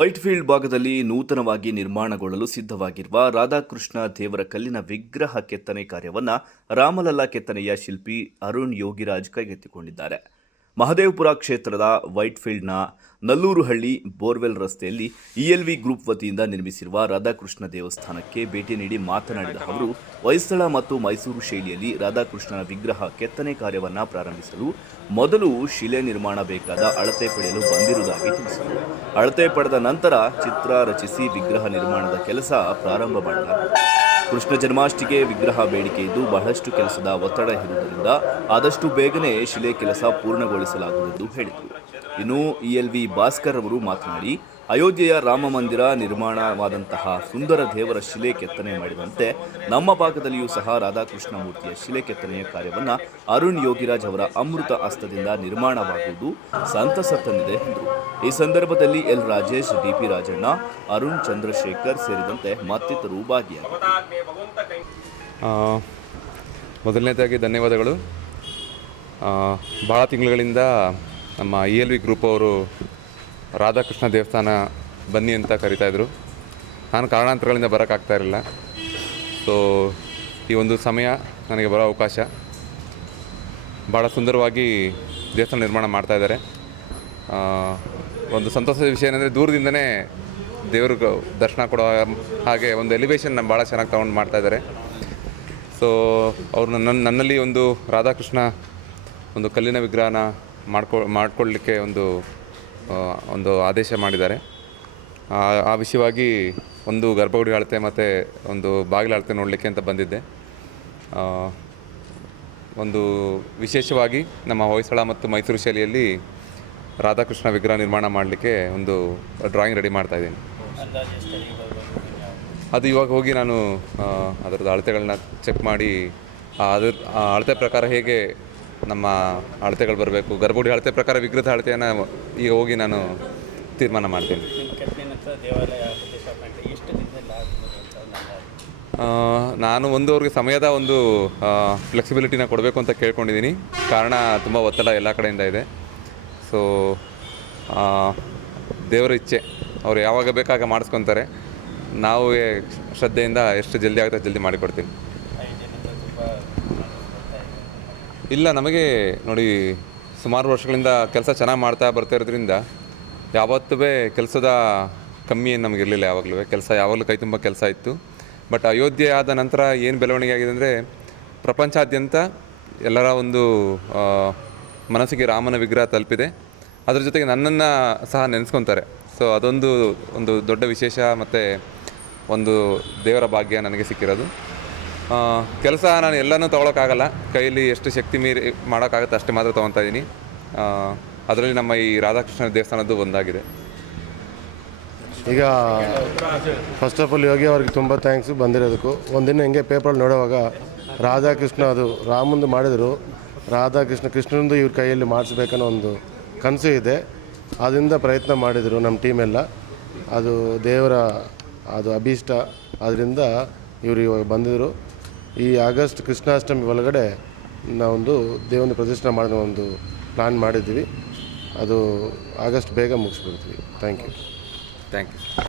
ವೈಟ್ಫೀಲ್ಡ್ ಭಾಗದಲ್ಲಿ ನೂತನವಾಗಿ ನಿರ್ಮಾಣಗೊಳ್ಳಲು ಸಿದ್ಧವಾಗಿರುವ ರಾಧಾಕೃಷ್ಣ ದೇವರ ಕಲ್ಲಿನ ವಿಗ್ರಹ ಕೆತ್ತನೆ ಕಾರ್ಯವನ್ನು ರಾಮಲಲ್ಲಾ ಕೆತ್ತನೆಯ ಶಿಲ್ಪಿ ಅರುಣ್ ಯೋಗಿರಾಜ್ ಕೈಗೆತ್ತಿಕೊಂಡಿದ್ದಾರೆ. ಮಹದೇವಪುರ ಕ್ಷೇತ್ರದ ವೈಟ್ಫೀಲ್ಡ್ನ ನಲ್ಲೂರುಹಳ್ಳಿ ಬೋರ್ವೆಲ್ ರಸ್ತೆಯಲ್ಲಿ ಇಎಲ್ವಿ ಗ್ರೂಪ್ ವತಿಯಿಂದ ನಿರ್ಮಿಸಿರುವ ರಾಧಾಕೃಷ್ಣ ದೇವಸ್ಥಾನಕ್ಕೆ ಭೇಟಿ ನೀಡಿ ಮಾತನಾಡಿದ ಅವರು, ಹೊಯ್ಸಳ ಮತ್ತು ಮೈಸೂರು ಶೈಲಿಯಲ್ಲಿ ರಾಧಾಕೃಷ್ಣನ ವಿಗ್ರಹ ಕೆತ್ತನೆ ಕಾರ್ಯವನ್ನು ಪ್ರಾರಂಭಿಸಲು ಮೊದಲು ಶಿಲೆ ನಿರ್ಮಾಣ ಬೇಕಾದ ಅಳತೆ ಪಡೆಯಲು ಬಂದಿರುವುದಾಗಿ ತಿಳಿಸಿದರು. ಅಳತೆ ಪಡೆದ ನಂತರ ಚಿತ್ರ ರಚಿಸಿ ವಿಗ್ರಹ ನಿರ್ಮಾಣದ ಕೆಲಸ ಪ್ರಾರಂಭ ಮಾಡಲಾಗುತ್ತದೆ. ಕೃಷ್ಣ ಜನ್ಮಾಷ್ಟಿಗೆ ವಿಗ್ರಹ ಬೇಡಿಕೆ ಇದ್ದು ಬಹಳಷ್ಟು ಕೆಲಸದ ಒತ್ತಡ ಇರುವುದರಿಂದ ಆದಷ್ಟು ಬೇಗನೆ ಶಿಲೆ ಕೆಲಸ ಪೂರ್ಣಗೊಳಿಸಲಾಗುವುದು ಹೇಳಿದರು. ಇನ್ನು ಇಎಲ್ವಿ ಭಾಸ್ಕರ್ ಅವರು ಮಾತನಾಡಿ ಅಯೋಧ್ಯೆಯ ರಾಮ ಮಂದಿರ ನಿರ್ಮಾಣವಾದಂತಹ ಸುಂದರ ದೇವರ ಶಿಲೆ ಕೆತ್ತನೆ ಮಾಡಿದಂತೆ ನಮ್ಮ ಭಾಗದಲ್ಲಿಯೂ ಸಹ ರಾಧಾಕೃಷ್ಣ ಮೂರ್ತಿಯ ಶಿಲೆ ಕೆತ್ತನೆಯ ಕಾರ್ಯವನ್ನು ಅರುಣ್ ಯೋಗಿರಾಜ್ ಅವರ ಅಮೃತ ಹಸ್ತದಿಂದ ನಿರ್ಮಾಣವಾಗುವುದು ಸಂತಸ ತಂದಿದೆ ಎಂದರು. ಈ ಸಂದರ್ಭದಲ್ಲಿ L Rajesh, D P Rajanna, Arun Chandrashekar ಸೇರಿದಂತೆ ಮತ್ತಿತರರು ಭಾಗಿಯಾಗಿದ್ದರು ಮೊದಲನೇದಾಗಿ ಧನ್ಯವಾದಗಳು. ಭಾಳ ತಿಂಗಳುಗಳಿಂದ ನಮ್ಮ ಇ ಎಲ್ ವಿ ಗ್ರೂಪ್ ಅವರು ರಾಧಾಕೃಷ್ಣ ದೇವಸ್ಥಾನ ಬನ್ನಿ ಅಂತ ಕರಿತಾಯಿದ್ರು ನಾನು ಕಾರಣಾಂತರಗಳಿಂದ ಬರೋಕ್ಕಾಗ್ತಾ ಇರಲಿಲ್ಲ. ಸೊ ಈ ಒಂದು ಸಮಯ ನನಗೆ ಬರೋ ಅವಕಾಶ. ಭಾಳ ಸುಂದರವಾಗಿ ದೇವಸ್ಥಾನ ನಿರ್ಮಾಣ ಮಾಡ್ತಾ ಇದ್ದಾರೆ. ಆ, ಒಂದು ಸಂತೋಷದ ವಿಷಯ ಏನಂದರೆ ದೂರದಿಂದನೇ ದೇವ್ರಿಗೆ ದರ್ಶನ ಕೊಡೋ ಹಾಗೆ ಒಂದು ಎಲಿವೇಶನ್ ಭಾಳ ಚೆನ್ನಾಗಿ ತಗೊಂಡು ಮಾಡ್ತಾ ಇದ್ದಾರೆ. ಸೊ ಅವರು ನನ್ನ ನನ್ನಲ್ಲಿ ಒಂದು ರಾಧಾಕೃಷ್ಣ ಒಂದು ಕಲ್ಲಿನ ವಿಗ್ರಹನ ಮಾಡ್ಕೊ ಮಾಡಿಕೊಳ್ಳಲಿಕ್ಕೆ ಒಂದು ಒಂದು ಆದೇಶ ಮಾಡಿದ್ದಾರೆ. ಆ ವಿಷಯವಾಗಿ ಒಂದು ಗರ್ಭಗುಡಿ ಅಳತೆ ಮತ್ತು ಒಂದು ಬಾಗಿಲು ಅಳತೆ ನೋಡಲಿಕ್ಕೆ ಅಂತ ಬಂದಿದ್ದೆ. ಒಂದು ವಿಶೇಷವಾಗಿ ನಮ್ಮ ಹೊಯ್ಸಳ ಮತ್ತು ಮೈಸೂರು ಶೈಲಿಯಲ್ಲಿ ರಾಧಾಕೃಷ್ಣ ವಿಗ್ರಹ ನಿರ್ಮಾಣ ಮಾಡಲಿಕ್ಕೆ ಒಂದು ಡ್ರಾಯಿಂಗ್ ರೆಡಿ ಮಾಡ್ತಾ ಇದ್ದೀನಿ. ಅದು ಇವಾಗ ಹೋಗಿ ನಾನು ಅದರದ್ದು ಅಳತೆಗಳನ್ನ ಚೆಕ್ ಮಾಡಿ ಅದ್ರ ಅಳತೆ ಪ್ರಕಾರ ಹೇಗೆ ನಮ್ಮ ಅಳತೆಗಳು ಬರಬೇಕು. ಗರ್ಭಗುಡಿ ಅಳತೆ ಪ್ರಕಾರ ವಿಗ್ರಹ ಅಳತೆಯನ್ನು ಈಗ ಹೋಗಿ ನಾನು ತೀರ್ಮಾನ ಮಾಡ್ತೀನಿ. ನಾನು ಒಂದು ಅವ್ರಿಗೆ ಸಮಯದ ಒಂದು ಫ್ಲೆಕ್ಸಿಬಿಲಿಟಿನ ಕೊಡಬೇಕು ಅಂತ ಕೇಳ್ಕೊಂಡಿದ್ದೀನಿ. ಕಾರಣ ತುಂಬ ಒತ್ತಡ ಎಲ್ಲ ಕಡೆಯಿಂದ ಇದೆ. ಸೊ ದೇವರ ಇಚ್ಛೆ. ಅವ್ರು ಯಾವಾಗ ಬೇಕಾಗ ಮಾಡಿಸ್ಕೊತಾರೆ. ನಾವು ಶ್ರದ್ಧೆಯಿಂದ ಎಷ್ಟು ಜಲ್ದಿ ಆಗುತ್ತೆ ಜಲ್ದಿ ಮಾಡಿಕೊಡ್ತೀನಿ ಐದು ದಿನದಿಂದ ತುಂಬ ಬರ್ತಾ ಇದೆ ಇಲ್ಲ, ನಮಗೆ ನೋಡಿ, ಸುಮಾರು ವರ್ಷಗಳಿಂದ ಕೆಲಸ ಚೆನ್ನಾಗಿ ಮಾಡ್ತಾ ಬರ್ತಾ ಇರೋದ್ರಿಂದ ಯಾವತ್ತೂ ಕೆಲಸದ ಕಮ್ಮಿ ಏನು ನಮಗಿರಲಿಲ್ಲ ಯಾವಾಗಲೂ. ಕೆಲಸ ಯಾವಾಗಲೂ ಕೈ ತುಂಬ ಕೆಲಸ ಇತ್ತು. ಬಟ್ ಅಯೋಧ್ಯೆ ಆದ ನಂತರ ಏನು ಬೆಳವಣಿಗೆ ಆಗಿದೆ ಅಂದರೆ, ಪ್ರಪಂಚಾದ್ಯಂತ ಎಲ್ಲರ ಒಂದು ಮನಸ್ಸಿಗೆ ರಾಮನ ವಿಗ್ರಹ ತಲುಪಿದೆ. ಅದ್ರ ಜೊತೆಗೆ ನನ್ನನ್ನು ಸಹ ನೆನೆಸ್ಕೊತಾರೆ. ಸೊ ಅದೊಂದು, ಒಂದು ದೊಡ್ಡ ವಿಶೇಷ ಮತ್ತು ಒಂದು ದೇವರ ಭಾಗ್ಯ ನನಗೆ ಸಿಕ್ಕಿರೋದು. ಕೆಲಸ ನಾನು ಎಲ್ಲನೂ ತೊಗೊಳಕ್ಕಾಗಲ್ಲ. ಕೈಯಲ್ಲಿ ಎಷ್ಟು ಶಕ್ತಿ ಮೀರಿ ಮಾಡೋಕ್ಕಾಗುತ್ತೆ ಅಷ್ಟೇ ಮಾತ್ರ ತೊಗೊತಾ ಇದ್ದೀನಿ ಅದರಲ್ಲಿ ನಮ್ಮ ಈ ರಾಧಾಕೃಷ್ಣ ದೇವಸ್ಥಾನದ್ದು ಒಂದಾಗಿದೆ. ಈಗ ಫಸ್ಟ್ ಆಫ್ ಆಲ್ ಯೋಗಿ ಅವ್ರಿಗೆ ತುಂಬ ಥ್ಯಾಂಕ್ಸ್ ಬಂದಿರೋದಕ್ಕೂ. ಒಂದಿನ ಹಿಂಗೆ ಪೇಪರಲ್ಲಿ ನೋಡುವಾಗ ರಾಧಾಕೃಷ್ಣ ಅದು ರಾಮಂದು ಮಾಡಿದರು. ರಾಧಾಕೃಷ್ಣ ಕೃಷ್ಣಂದು ಇವ್ರ ಕೈಯಲ್ಲಿ ಮಾಡಿಸ್ಬೇಕನ್ನೋ ಒಂದು ಕನಸು ಇದೆ. ಅದರಿಂದ ಪ್ರಯತ್ನ ಮಾಡಿದರು ನಮ್ಮ ಟೀಮೆಲ್ಲ ಅದು ದೇವರ ಅದು ಅಭೀಷ್ಟ. ಅದರಿಂದ ಇವರು ಇವಾಗ ಬಂದಿದ್ದರು ಈ ಆಗಸ್ಟ್ ಕೃಷ್ಣಾಷ್ಟಮಿ ಒಳಗಡೆ ನಾವೊಂದು ದೇವನ ಪ್ರದರ್ಶನ ಮಾಡೋ ಒಂದು ಪ್ಲ್ಯಾನ್ ಮಾಡಿದ್ದೀವಿ. ಅದು ಆಗಸ್ಟ್ ಬೇಗ ಮುಗಿಸ್ಬಿಡ್ತೀವಿ. Thank you thank you